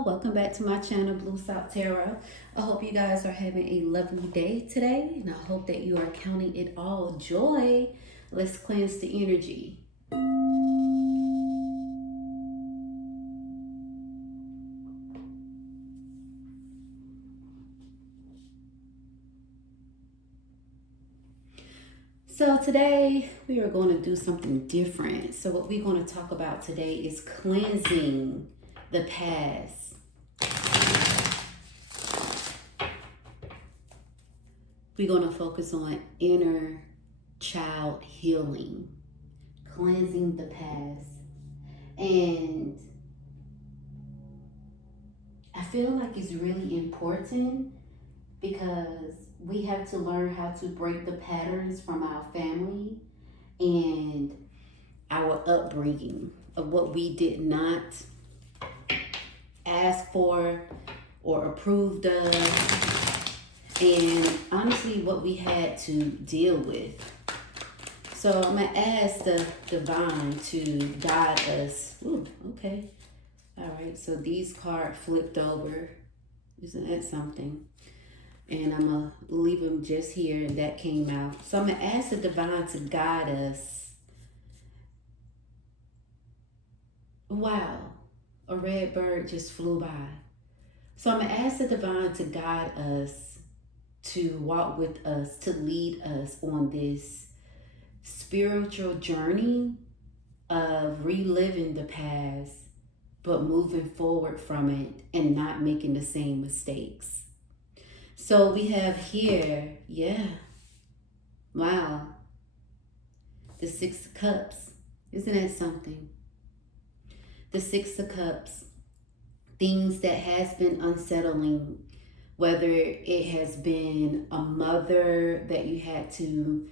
Hello, welcome back to my channel, Blue Salt Tarot. I hope you guys are having a lovely day today, and I hope that you are counting it all joy. Let's cleanse the energy. So today we are going to do something different. So what we're going to talk about today is cleansing the past. We're going to focus on inner child healing, cleansing the past. And I feel like it's really important because we have to learn how to break the patterns from our family and our upbringing of what we did not ask for or approved of, and honestly what we had to deal with. So I'm going to ask the divine to guide us. Ooh, okay. All right, so these cards flipped over. Isn't that something? And I'm going to leave them just here, and that came out. So I'm going to ask the divine to guide us. Wow, a red bird just flew by. So I'm going to ask the divine to guide us, to walk with us, to lead us on this spiritual journey of reliving the past, but moving forward from it and not making the same mistakes. So we have here, wow, the Six of Cups. Isn't that something? The Six of Cups, things that has been unsettling, whether it has been a mother that you had to,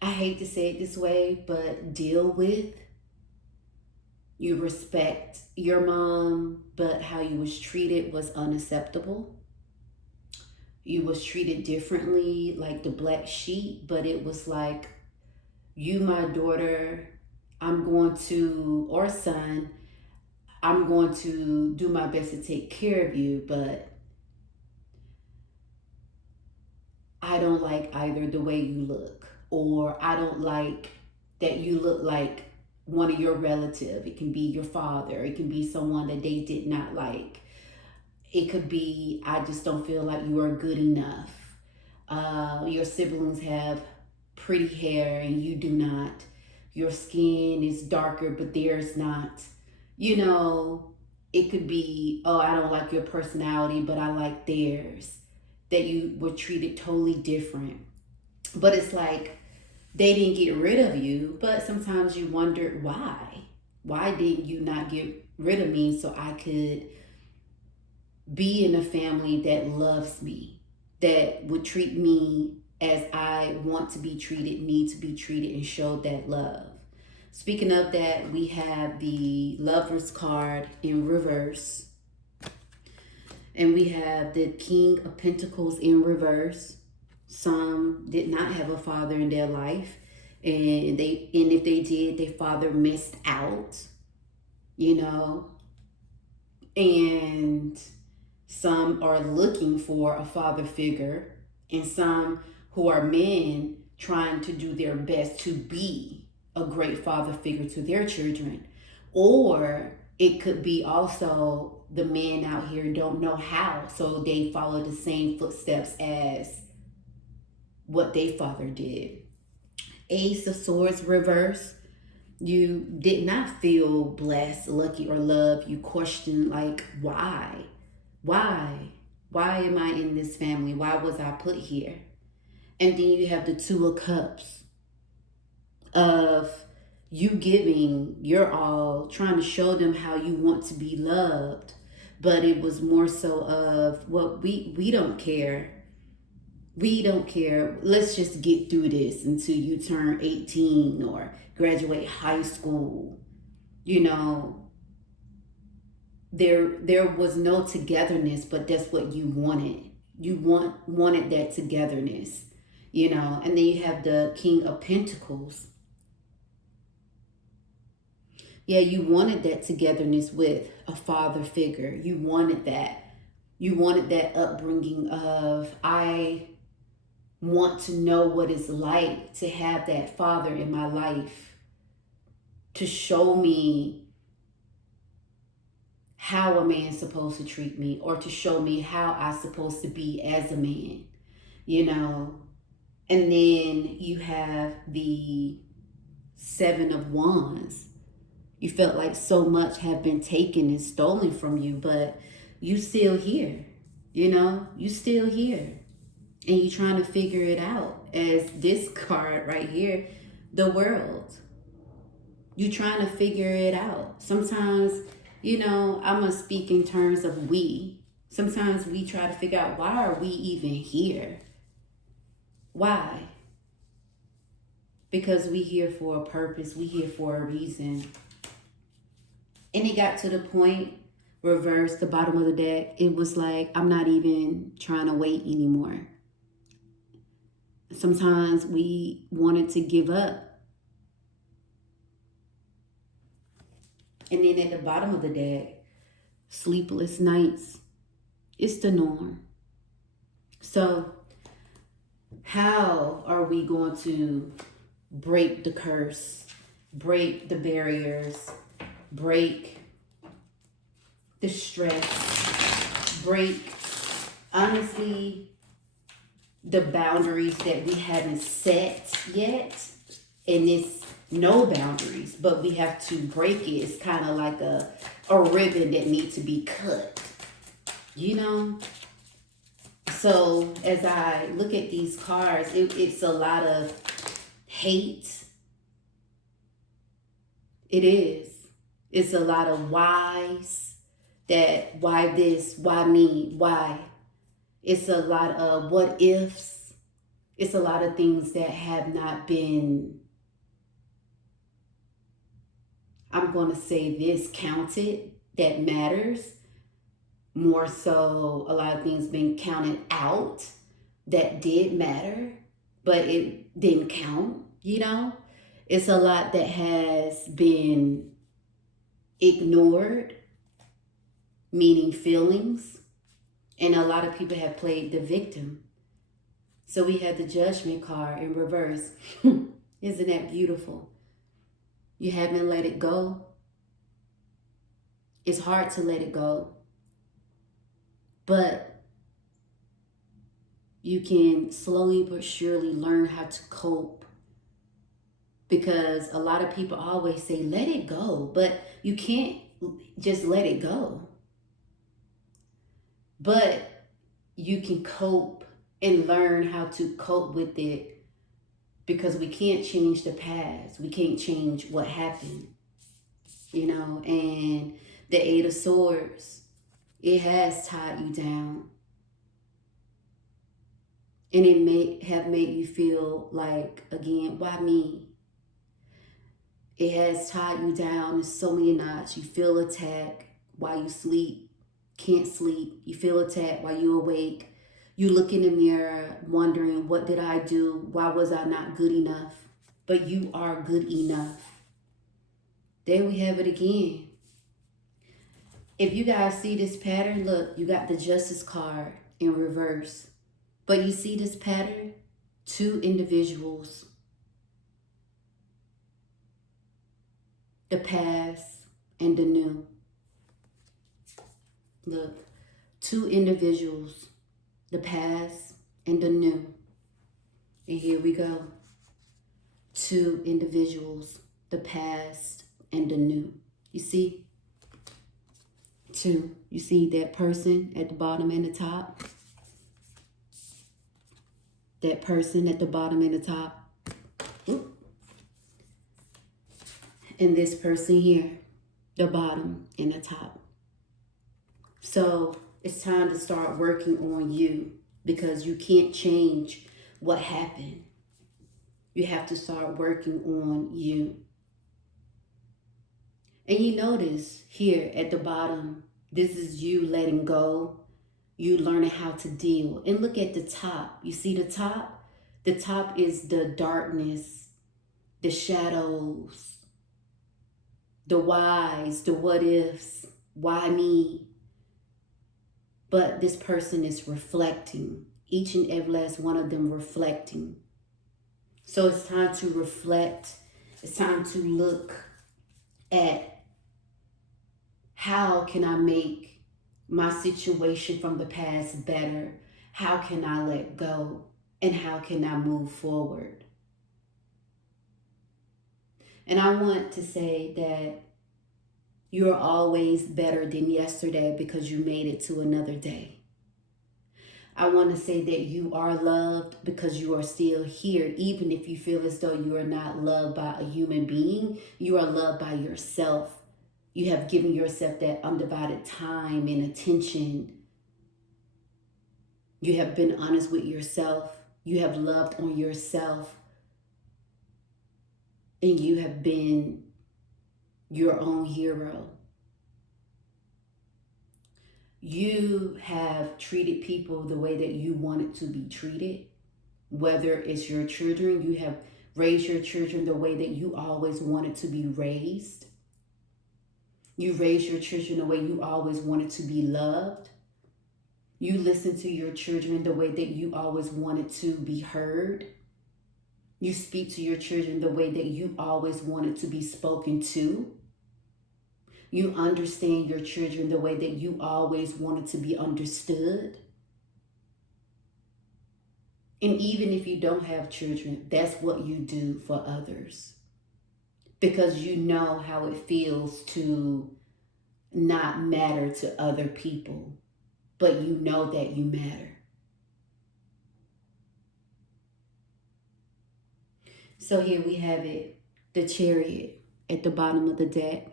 I hate to say it this way, but deal with. You respect your mom, but how you was treated was unacceptable. You was treated differently, like the black sheep, but it was like, you, my daughter, I'm going to, or son, I'm going to do my best to take care of you, but I don't like either the way you look, or I don't like that you look like one of your relative. It can be your father. It can be someone that they did not like. It could be, I just don't feel like you are good enough. Your siblings have pretty hair and you do not. Your skin is darker, but theirs not. You know, it could be, oh, I don't like your personality, but I like theirs. That you were treated totally different. But it's like, they didn't get rid of you, but sometimes you wonder why. Why didn't you not get rid of me so I could be in a family that loves me, that would treat me as I want to be treated, need to be treated, and show that love. Speaking of that, we have the Lover's card in reverse. And we have the King of Pentacles in reverse. Some did not have a father in their life, and if they did, their father missed out, you know. And some are looking for a father figure, and some who are men trying to do their best to be a great father figure to their children. Or it could be also the men out here don't know how, so they follow the same footsteps as what their father did. Ace of Swords reverse. You did not feel blessed, lucky, or loved. You questioned, like, why? Why am I in this family? Why was I put here? And then you have the Two of Cups of you giving your all, trying to show them how you want to be loved. But it was more so of, well, we don't care. We don't care. Let's just get through this until you turn 18 or graduate high school. You know, there was no togetherness, but that's what you wanted. You wanted that togetherness, you know. And then you have the King of Pentacles. Yeah, you wanted that togetherness with a father figure. You wanted that. You wanted that upbringing of, I want to know what it's like to have that father in my life, to show me how a man's supposed to treat me, or to show me how I'm supposed to be as a man, you know. And then you have the Seven of Wands. You felt like so much have been taken and stolen from you, but you still here, you know, you still here. And you trying to figure it out. As this card right here, the World. You trying to figure it out. Sometimes, you know, I'm going to speak in terms of we. Sometimes we try to figure out, why are we even here? Why? Because we here for a purpose. We here for a reason. And it got to the point, reverse, the bottom of the deck, it was like, I'm not even trying to wait anymore. Sometimes we wanted to give up. And then at the bottom of the deck, sleepless nights. It's the norm. So how are we going to break the curse, break the barriers, break the stress, break, honestly, the boundaries that we haven't set yet? And it's no boundaries, but we have to break it. It's kind of like a ribbon that needs to be cut, you know? So as I look at these cards, it's a lot of hate. It is. It's a lot of whys. That why this, why me, why? It's a lot of what ifs. It's a lot of things that have not been, I'm going to say this, counted, that matters. More so, a lot of things been counted out that did matter, but it didn't count, you know? It's a lot that has been ignored, meaning feelings. And a lot of people have played the victim. So we had the Judgment card in reverse. Isn't that beautiful? You haven't let it go. It's hard to let it go. But you can slowly but surely learn how to cope. Because a lot of people always say, let it go. But you can't just let it go. But you can cope and learn how to cope with it, because we can't change the past. We can't change what happened, you know. And the Eight of Swords, it has tied you down. And it may have made you feel like, again, why me? It has tied you down in so many knots. You feel attacked while you sleep, can't sleep. You feel attacked while you awake. You look in the mirror wondering, what did I do? Why was I not good enough? But you are good enough. There we have it again. If you guys see this pattern, look, you got the Justice card in reverse. But you see this pattern? Two individuals. The past and the new. Look, two individuals. The past and the new. And here we go. Two individuals. The past and the new. You see? Two. You see that person at the bottom and the top? That person at the bottom and the top. Oop. And this person here, the bottom and the top. So it's time to start working on you, because you can't change what happened. You have to start working on you. And you notice here at the bottom, this is you letting go, you learning how to deal. And look at the top. You see the top? The top is the darkness, the shadows, the whys, the what ifs, why me? But this person is reflecting, each and every last one of them reflecting. So it's time to reflect. It's time to look at how can I make my situation from the past better? How can I let go? And how can I move forward? And I want to say that you're always better than yesterday because you made it to another day. I want to say that you are loved because you are still here. Even if you feel as though you are not loved by a human being, you are loved by yourself. You have given yourself that undivided time and attention. You have been honest with yourself. You have loved on yourself. And you have been your own hero. You have treated people the way that you wanted to be treated. Whether it's your children, you have raised your children the way that you always wanted to be raised. You raised your children the way you always wanted to be loved. You listen to your children the way that you always wanted to be heard. You speak to your children the way that you always wanted to be spoken to. You understand your children the way that you always wanted to be understood. And even if you don't have children, that's what you do for others. Because you know how it feels to not matter to other people, but you know that you matter. So here we have it, the Chariot at the bottom of the deck.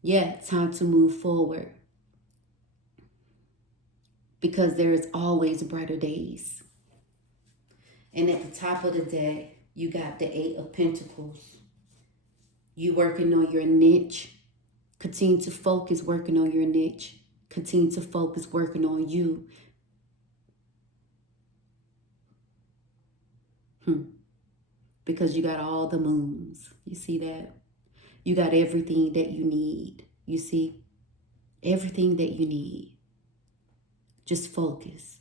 Yeah, time to move forward. Because there is always brighter days. And at the top of the deck, you got the Eight of Pentacles. You working on your niche. Continue to focus working on your niche. Continue to focus working on you. Because you got all the moons. You see that? You got everything that you need. You see? Everything that you need. Just focus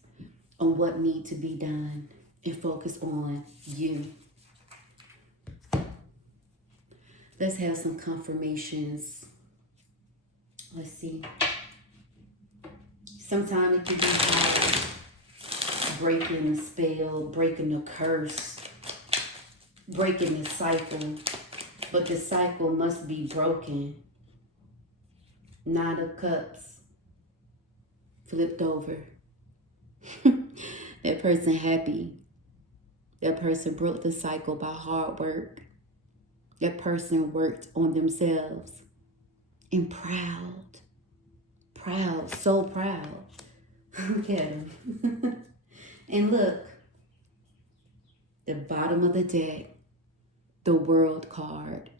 on what needs to be done and focus on you. Let's have some confirmations. Let's see. Sometimes it can be hard breaking the spell, breaking the curse, breaking the cycle. But the cycle must be broken. Nine of Cups flipped over. That person happy. That person broke the cycle by hard work. That person worked on themselves. And proud. Proud. So proud. Look at them. And look. The bottom of the deck. The World card.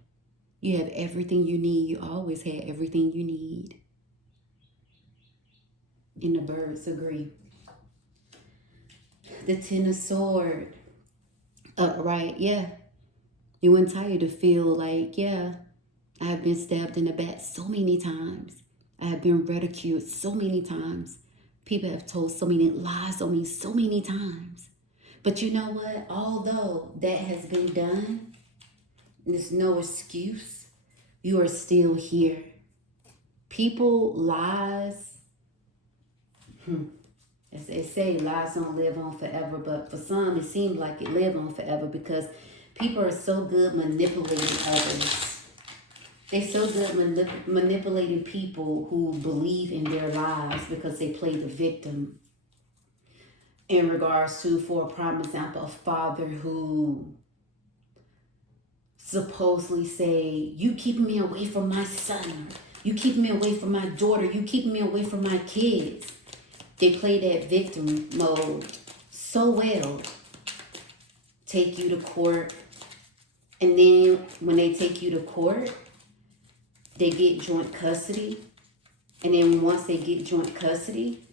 You have everything you need. You always had everything you need. And the birds agree. The Ten of Swords. Upright. Yeah. You want you to feel like, yeah, I have been stabbed in the back so many times. I have been ridiculed so many times. People have told so many lies on me so many times. But you know what? Although that has been done, there's no excuse. You are still here. People, lies, as they say, lies don't live on forever. But for some, it seems like it live on forever because people are so good manipulating others. They're so good manipulating people who believe in their lies because they play the victim. In regards to, for a prime example, a father who supposedly say, you keeping me away from my son, you keeping me away from my daughter, you keeping me away from my kids. They play that victim mode so well. Take you to court. And then when they take you to court, they get joint custody. And then once they get joint custody,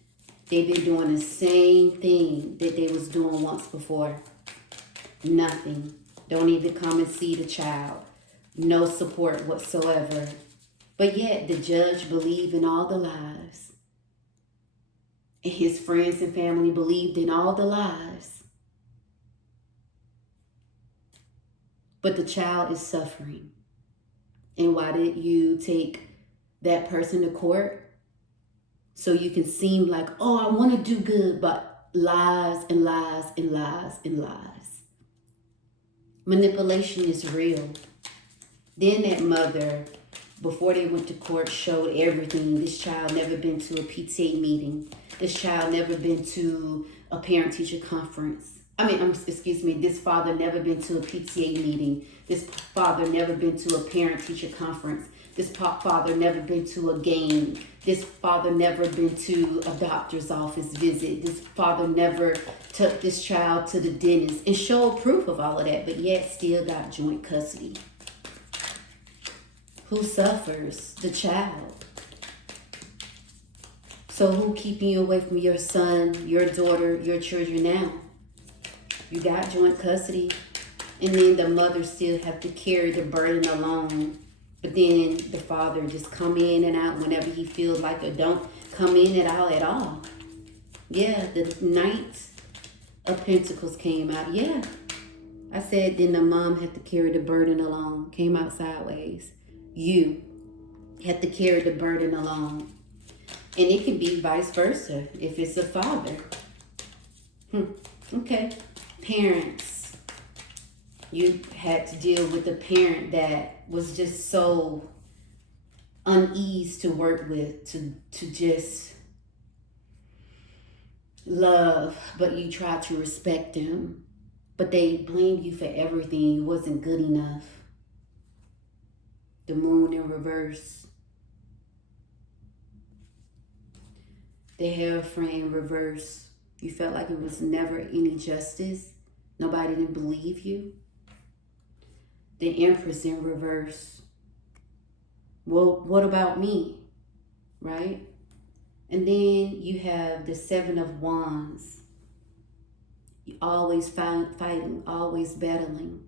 they've been doing the same thing that they was doing once before. Nothing. Don't even come and see the child. No support whatsoever. But yet the judge believed in all the lies. And his friends and family believed in all the lies. But the child is suffering. And why did you take that person to court? So you can seem like, oh, I want to do good, but lies and lies and lies and lies. Manipulation is real. Then that mother, before they went to court, showed everything. This child never been to a PTA meeting. This child never been to a parent-teacher conference. This father never been to a PTA meeting. This father never been to a parent-teacher conference. This father never been to a game. This father never been to a doctor's office visit. This father never took this child to the dentist and showed proof of all of that, but yet still got joint custody. Who suffers? The child. So who keeping you away from your son, your daughter, your children now? You got joint custody, and then the mother still have to carry the burden alone. But then the father just come in and out whenever he feels like it. Don't come in at all. Yeah, the Knight of Pentacles came out. Yeah. I said then the mom had to carry the burden alone. Came out sideways. You had to carry the burden alone. And it can be vice versa if it's a father. Okay. Parents. You had to deal with a parent that was just so uneasy to work with, to just love, but you tried to respect them. But they blamed you for everything. You wasn't good enough. The moon in reverse. The Hierophant reverse. You felt like it was never any justice. Nobody didn't believe you. The Empress in reverse. Well, what about me? Right? And then you have the Seven of Wands. You always fighting, always battling.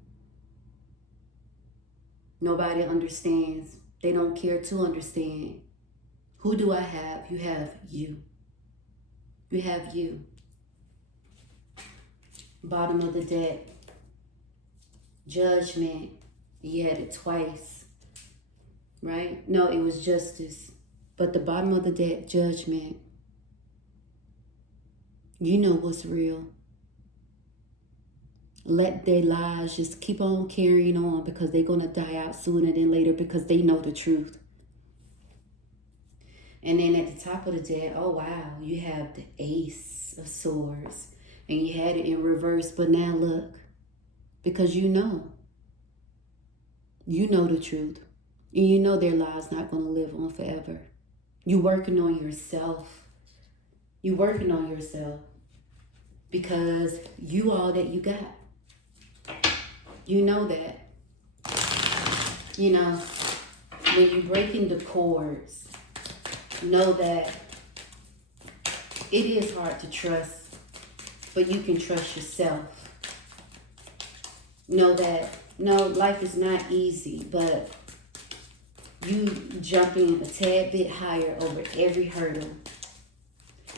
Nobody understands. They don't care to understand. Who do I have? You have you. You have you. Bottom of the deck. Judgment. You had it twice. Right? No, it was justice. But the bottom of the deck, judgment. You know what's real. Let their lies just keep on carrying on because they're going to die out sooner than later because they know the truth. And then at the top of the deck, oh wow, you have the Ace of Swords. And you had it in reverse, but now look. Because you know. You know the truth. And you know their lives not going to live on forever. You're working on yourself. You're working on yourself. Because you all that you got. You know that. You know, when you're breaking the cords, know that it is hard to trust, but you can trust yourself. Know that, no, life is not easy, but you jumping a tad bit higher over every hurdle.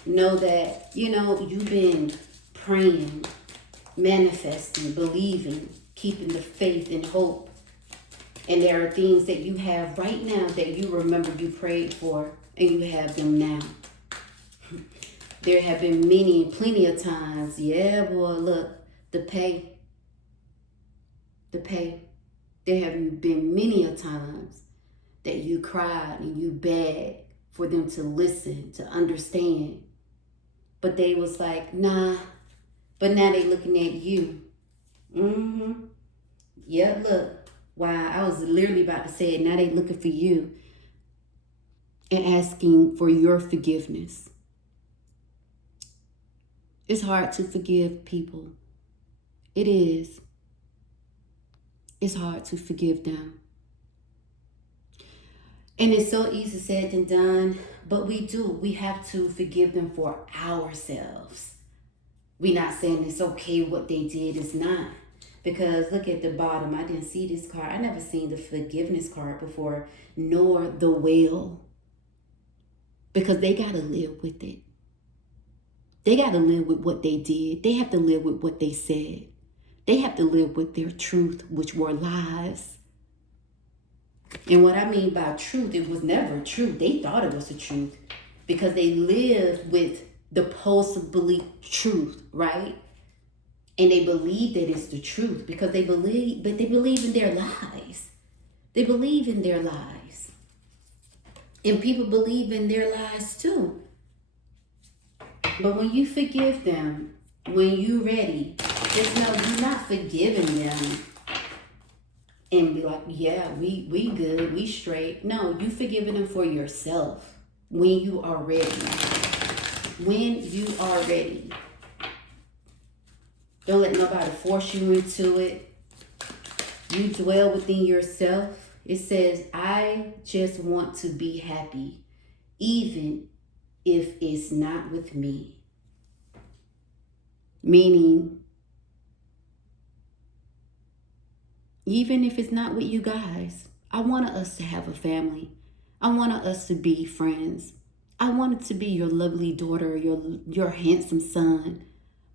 Know that, you know, you've been praying, manifesting, believing, keeping the faith and hope. And there are things that you have right now that you remember you prayed for, and you have them now. There have been many and plenty of times, yeah, boy, look, the pay. There have been many a times that you cried and you begged for them to listen, to understand. But they was like, nah. But now they looking at you. Yeah, look. Wow, I was literally about to say it. Now they looking for you and asking for your forgiveness. It's hard to forgive people. It is. It's hard to forgive them. And it's so easy said than done, but we do. We have to forgive them for ourselves. We're not saying it's okay what they did. It's not. Because look at the bottom. I didn't see this card. I never seen the forgiveness card before, nor the will. Because they got to live with it. They got to live with what they did. They have to live with what they said. They have to live with their truth, which were lies. And what I mean by truth, it was never truth. They thought it was the truth because they lived with the possibly truth, right? And they believe that it's the truth because they believe, but they believe in their lies. They believe in their lies. And people believe in their lies too. But when you forgive them, when you're ready, just know you're not forgiving them and be like, yeah, we good, we straight. No, you forgiving them for yourself when you are ready. When you are ready. Don't let nobody force you into it. You dwell within yourself. It says, I just want to be happy, even if it's not with me. Meaning, even if it's not with you guys, I wanted us to have a family. I wanted us to be friends. I wanted to be your lovely daughter, your handsome son.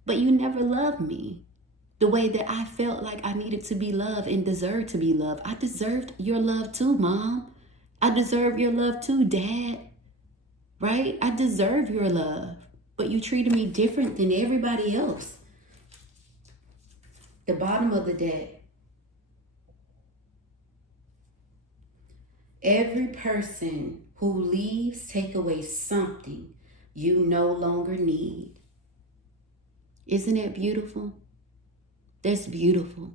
But you never loved me the way that I felt like I needed to be loved and deserved to be loved. I deserved your love too, Mom. I deserve your love too, Dad. Right? I deserve your love. But you treated me different than everybody else. The bottom of the deck. Every person who leaves take away something you no longer need. Isn't that beautiful? That's beautiful.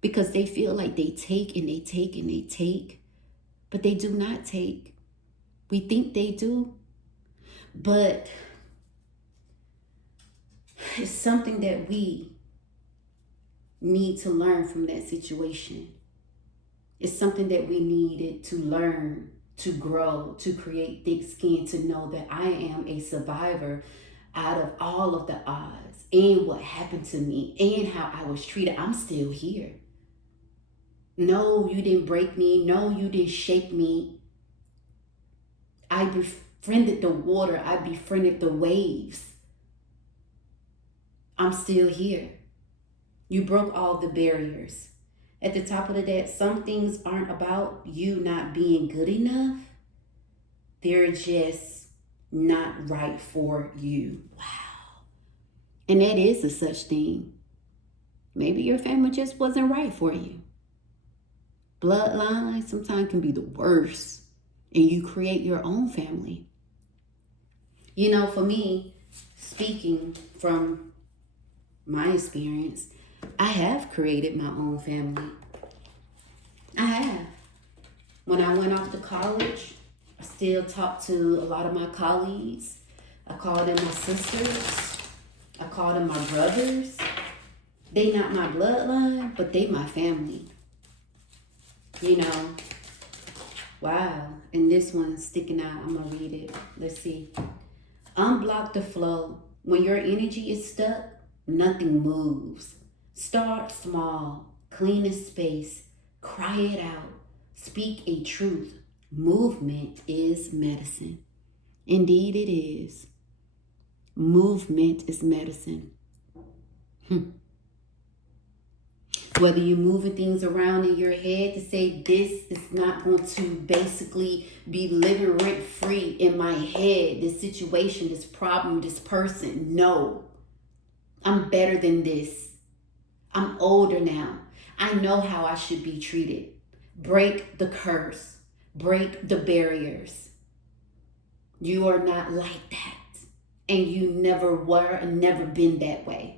Because they feel like they take and they take and they take, but they do not take. We think they do, but it's something that we need to learn from that situation. It's something that we needed to learn, to grow, to create thick skin, to know that I am a survivor out of all of the odds and what happened to me and how I was treated. I'm still here. No, you didn't break me. No, you didn't shape me. I befriended the water. I befriended the waves. I'm still here. You broke all the barriers. At the top of the deck, some things aren't about you not being good enough. They're just not right for you. Wow. And that is a such thing. Maybe your family just wasn't right for you. Bloodline sometimes can be the worst. And you create your own family. You know, for me, speaking from my experience, I have created my own family. I have. When I went off to college, I still talk to a lot of my colleagues. I call them my sisters. I call them my brothers. They not my bloodline, but they my family. You know, wow. And this one's sticking out. I'm going to read it. Let's see. Unblock the flow. When your energy is stuck, nothing moves. Start small. Clean a space. Cry it out. Speak a truth. Movement is medicine. Indeed it is. Movement is medicine. Whether you're moving things around in your head to say this is not going to basically be living rent free in my head, this situation, this problem, this person. No, I'm better than this. I'm older now. I know how I should be treated. Break the curse. Break the barriers. You are not like that. And you never were and never been that way.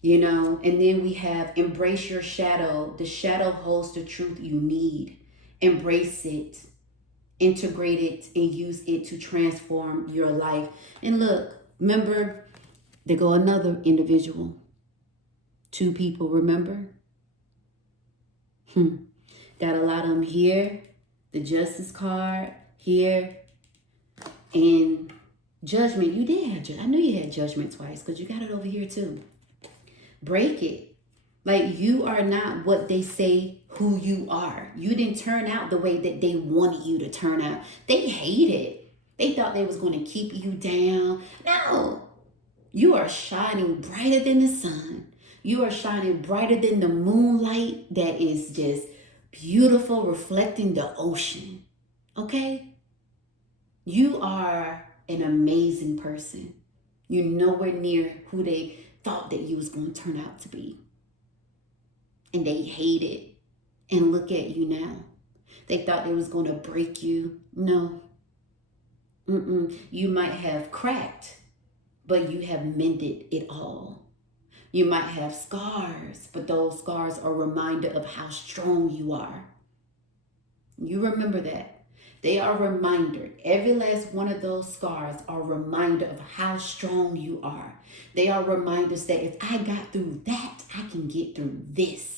You know, and then we have embrace your shadow. The shadow holds the truth you need. Embrace it, integrate it, and use it to transform your life. And look, remember, there go another individual. 2 people, remember? Got a lot of them here. The justice card here. And judgment. You did have judgment. I knew you had judgment twice because you got it over here too. Break it. Like, you are not what they say who you are. You didn't turn out the way that they wanted you to turn out. They hate it. They thought they was going to keep you down. No. You are shining brighter than the sun. You are shining brighter than the moonlight that is just beautiful, reflecting the ocean. Okay? You are an amazing person. You're nowhere near who they thought that you was going to turn out to be. And they hate it. And look at you now. They thought they was going to break you. No. You might have cracked, but you have mended it all. You might have scars, but those scars are a reminder of how strong you are. You remember that. They are a reminder. Every last one of those scars are a reminder of how strong you are. They are reminders that if I got through that, I can get through this.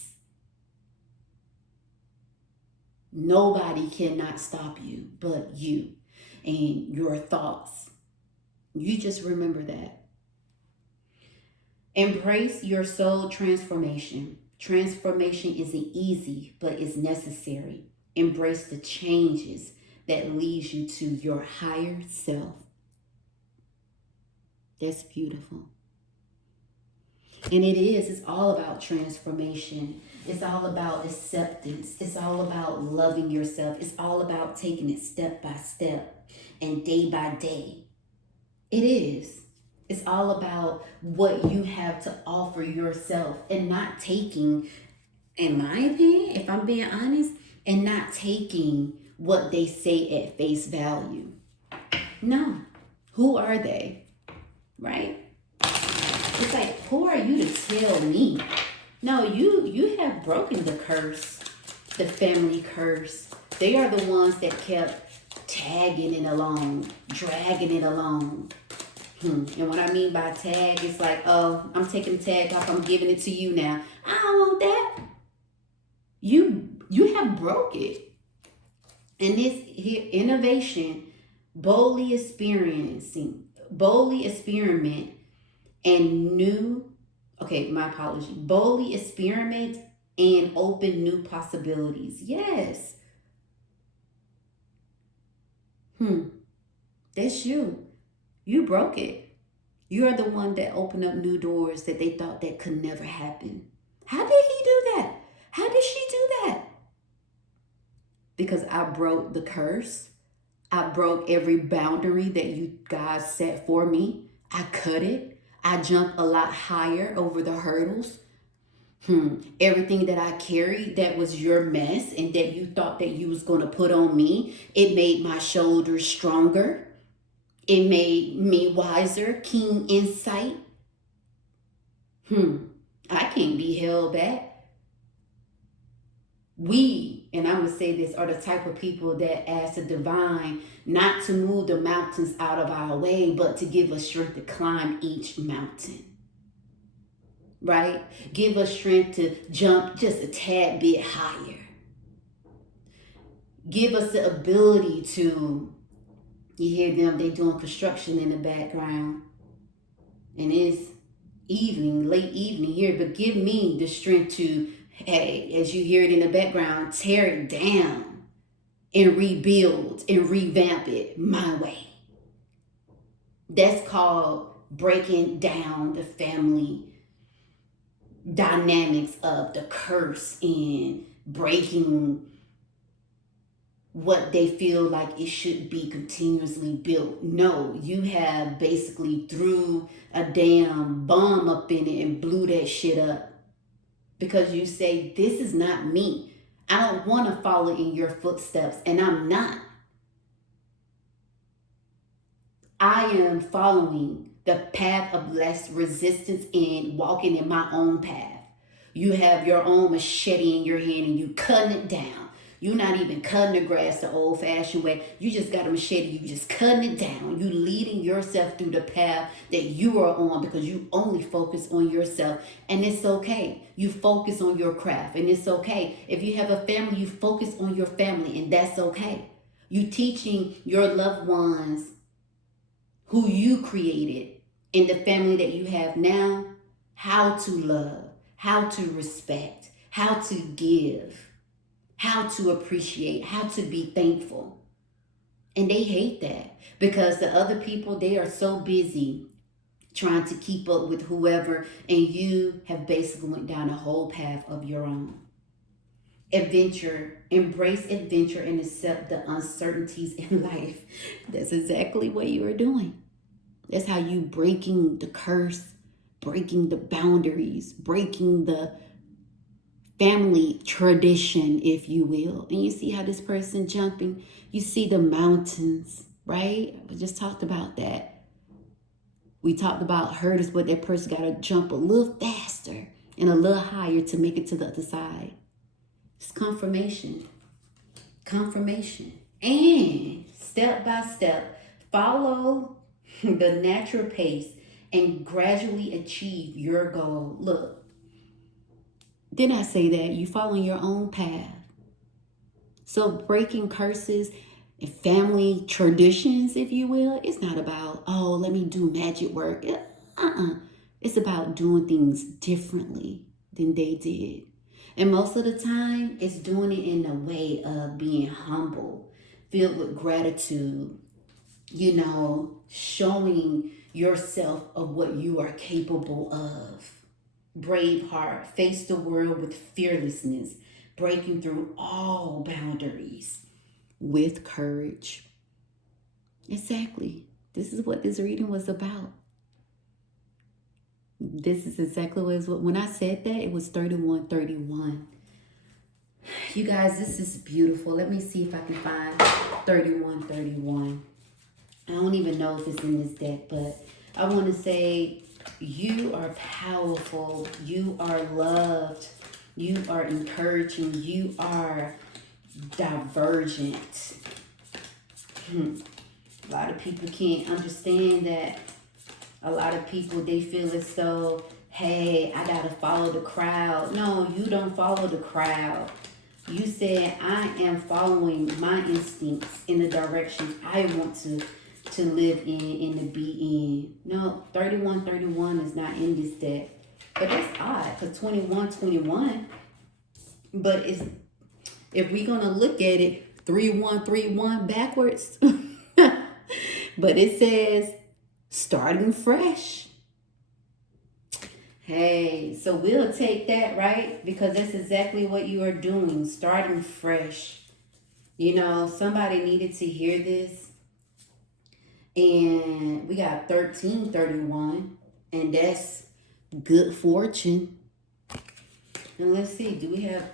Nobody cannot stop you but you and your thoughts. You just remember that. Embrace your soul transformation. Transformation isn't easy, but it's necessary. Embrace the changes that leads you to your higher self. That's beautiful. And it's all about transformation. It's all about acceptance. It's all about loving yourself. It's all about taking it step by step and day by day. It is. It's all about what you have to offer yourself and not taking, in my opinion, if I'm being honest, and not taking what they say at face value. No. Who are they? Right? It's like, who are you to tell me? No, you have broken the curse, the family curse. They are the ones that kept tagging it along, dragging it along. And what I mean by tag, it's like, oh, I'm taking the tag off, I'm giving it to you now. I don't want that. You have broke it. And this here, innovation, boldly experiment, and boldly experiment and open new possibilities. Yes. That's you. You broke it. You are the one that opened up new doors that they thought that could never happen. How did he do that? How did she do that? Because I broke the curse. I broke every boundary that you guys set for me. I cut it. I jumped a lot higher over the hurdles. Everything that I carried that was your mess and that you thought that you was going to put on me, it made my shoulders stronger. It made me wiser, keen insight. I can't be held back. We, and I'm going to say this, are the type of people that ask the divine not to move the mountains out of our way, but to give us strength to climb each mountain. Right? Give us strength to jump just a tad bit higher. Give us the ability to, you hear them, they doing construction in the background. And it's evening, late evening here, but give me the strength to, hey, as you hear it in the background, tear it down and rebuild and revamp it my way. That's called breaking down the family dynamics of the curse and breaking what they feel like it should be continuously built. No, you have basically threw a damn bomb up in it and blew that shit up. Because you say, this is not me. I don't want to follow in your footsteps, and I'm not. I am following the path of less resistance and walking in my own path. You have your own machete in your hand and you cutting it down. You're not even cutting the grass the old-fashioned way. You just got a machete. You just cutting it down. You leading yourself through the path that you are on because you only focus on yourself. And it's okay. You focus on your craft. And it's okay. If you have a family, you focus on your family. And that's okay. You teaching your loved ones who you created in the family that you have now how to love, how to respect, how to give, how to appreciate, how to be thankful. And they hate that because the other people, they are so busy trying to keep up with whoever, and you have basically went down a whole path of your own. Adventure, embrace adventure and accept the uncertainties in life. That's exactly what you are doing. That's how you breaking the curse, breaking the boundaries, breaking the family tradition, if you will. And you see how this person jumping, you see the mountains, right? We just talked about that. We talked about hurdles, but that person got to jump a little faster and a little higher to make it to the other side. It's confirmation. Confirmation. And step by step, follow the natural pace and gradually achieve your goal. Look, didn't I say that? You follow your own path. So breaking curses and family traditions, if you will, it's not about, oh, let me do magic work. It's about doing things differently than they did. And most of the time, it's doing it in a way of being humble, filled with gratitude, showing yourself of what you are capable of. Brave heart, face the world with fearlessness, breaking through all boundaries with courage. Exactly. This is what this reading was about. This is exactly what it was. When I said that, it was 3131. You guys, this is beautiful. Let me see if I can find 3131. I don't even know if it's in this deck, but I want to say you are powerful. You are loved. You are encouraging. You are divergent. A lot of people can't understand that. A lot of people, they feel as though, hey, I gotta follow the crowd. No, you don't follow the crowd. You said, I am following my instincts in the direction I want to live in and to be in. No, 3131 is not in this deck. But that's odd, because 2121, but it's, if we're gonna look at it, 3131 backwards. But it says, starting fresh. Hey, so we'll take that, right? Because that's exactly what you are doing, starting fresh. Somebody needed to hear this. And we got 1331, and that's good fortune. And let's see, do we have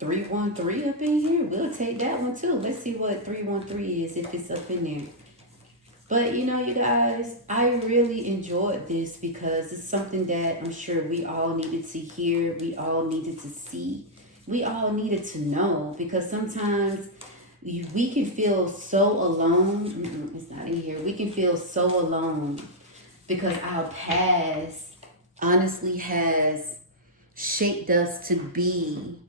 313 up in here? We'll take that one too. Let's see what 313 is, if it's up in there. But you guys, I really enjoyed this because it's something that I'm sure we all needed to hear. We all needed to see. We all needed to know, because sometimes we can feel so alone. It's not in here. We can feel so alone because our past honestly has shaped us to be.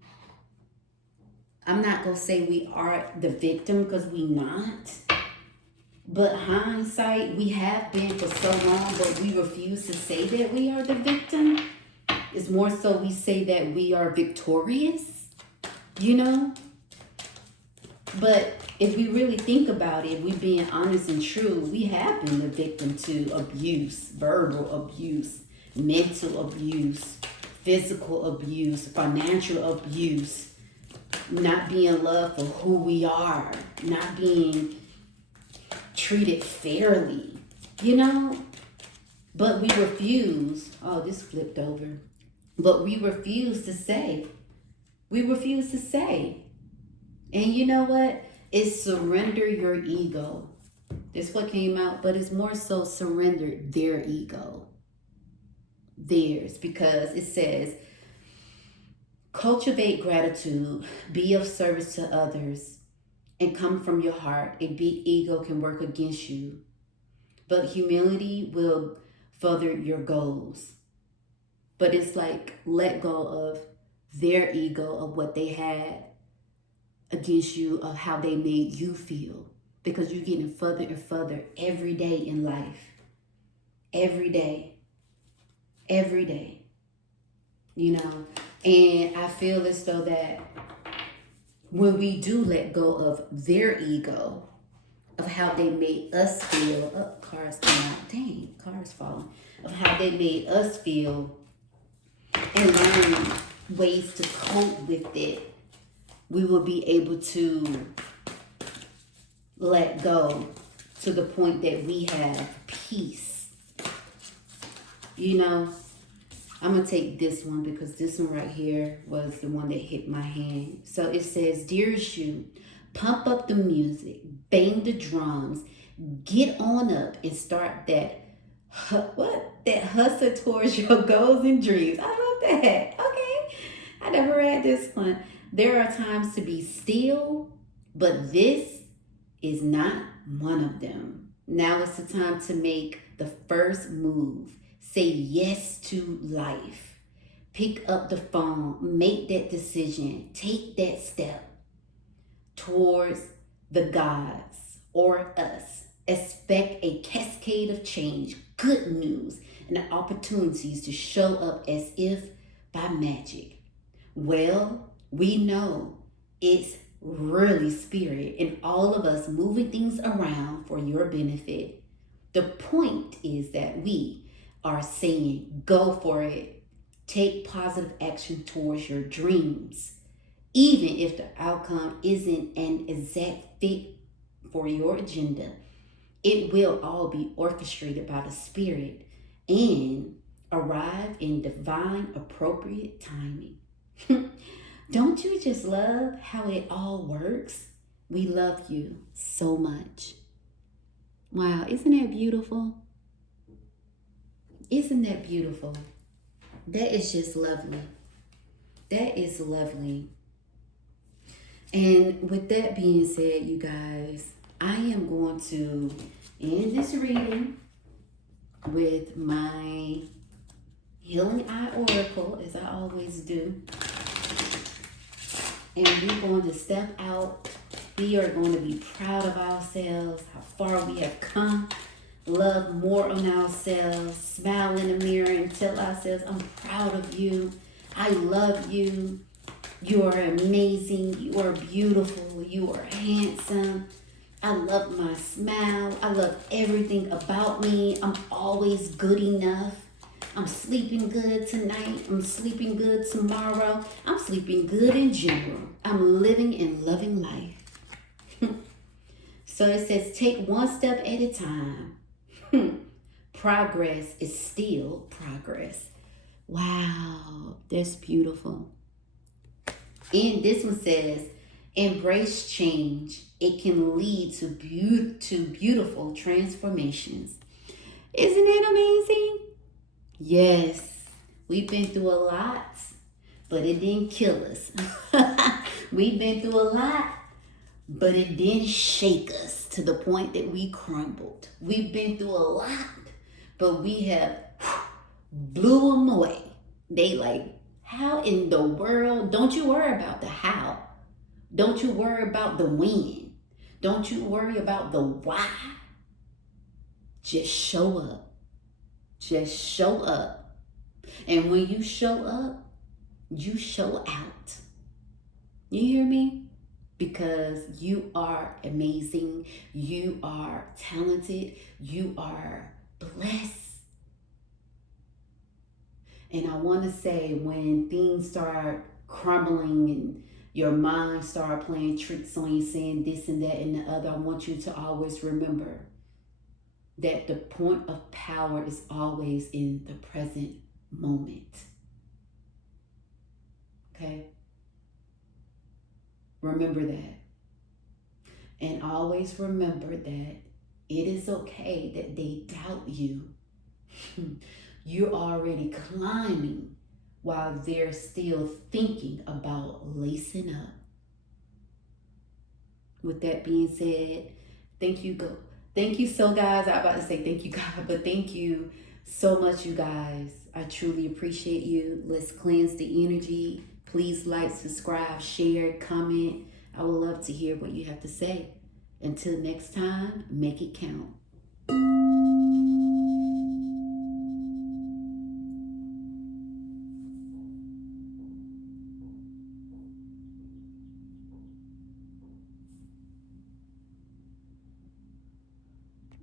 I'm not going to say we are the victim, because we not. But hindsight, we have been for so long, but we refuse to say that we are the victim. It's more so we say that we are victorious, But if we really think about it, we being honest and true, we have been the victim to abuse, verbal abuse, mental abuse, physical abuse, financial abuse, not being loved for who we are, not being treated fairly, But we refuse. Oh, this flipped over. But we refuse to say. We refuse to say. And you know what? It's surrender your ego. That's what came out, but it's more so surrender their ego. Theirs, because it says, cultivate gratitude, be of service to others, and come from your heart. A big ego can work against you, but humility will further your goals. But it's like, let go of their ego, of what they had against you, of how they made you feel, because you're getting further and further every day in life. Every day. Every day. you know. And I feel as though that when we do let go of their ego, of how they made us feel, cars coming out, dang, cars falling, of how they made us feel, and learn ways to cope with it, we will be able to let go to the point that we have peace. You know, I'm going to take this one because this one right here was the one that hit my hand. So it says, "Dear Shu, pump up the music, bang the drums, get on up and start that hustle towards your goals and dreams." I love that. Okay. I never read this one. "There are times to be still, but this is not one of them. Now is the time to make the first move. Say yes to life. Pick up the phone, make that decision, take that step towards the gods or us. Expect a cascade of change, good news, and opportunities to show up as if by magic. Well, we know it's really spirit and all of us moving things around for your benefit. The point is that we are saying go for it. Take positive action towards your dreams. Even if the outcome isn't an exact fit for your agenda, it will all be orchestrated by the spirit and arrive in divine appropriate timing." Don't you just love how it all works? We love you so much. Wow, isn't that beautiful? Isn't that beautiful? That is just lovely. That is lovely. And with that being said, you guys, I am going to end this reading with my Healing Eye Oracle, as I always do. And we're going to step out. We are going to be proud of ourselves, how far we have come. Love more on ourselves. Smile in the mirror and tell ourselves, "I'm proud of you. I love you. You are amazing. You are beautiful. You are handsome. I love my smile. I love everything about me. I'm always good enough. I'm sleeping good tonight. I'm sleeping good tomorrow. I'm sleeping good in general. I'm living and loving life." So it says, take one step at a time. Progress is still progress. Wow, that's beautiful. And this one says, embrace change. It can lead to beautiful transformations. Isn't that amazing? Yes, we've been through a lot, but it didn't kill us. We've been through a lot, but it didn't shake us to the point that we crumbled. We've been through a lot, but we have blew them away. They like, how in the world? Don't you worry about the how. Don't you worry about the when. Don't you worry about the why. Just show up. Just show up. And when you show up, you show out. You hear me? Because you are amazing. You are talented. You are blessed. And I want to say, when things start crumbling and your mind start playing tricks on you, saying this and that and the other, I want you to always remember that the point of power is always in the present moment. Okay? Remember that. And always remember that it is okay that they doubt you. You're already climbing while they're still thinking about lacing up. With that being said, thank you. Thank you so, guys. I'm about to say thank you, God, but thank you so much, you guys. I truly appreciate you. Let's cleanse the energy. Please like, subscribe, share, comment. I would love to hear what you have to say. Until next time, make it count.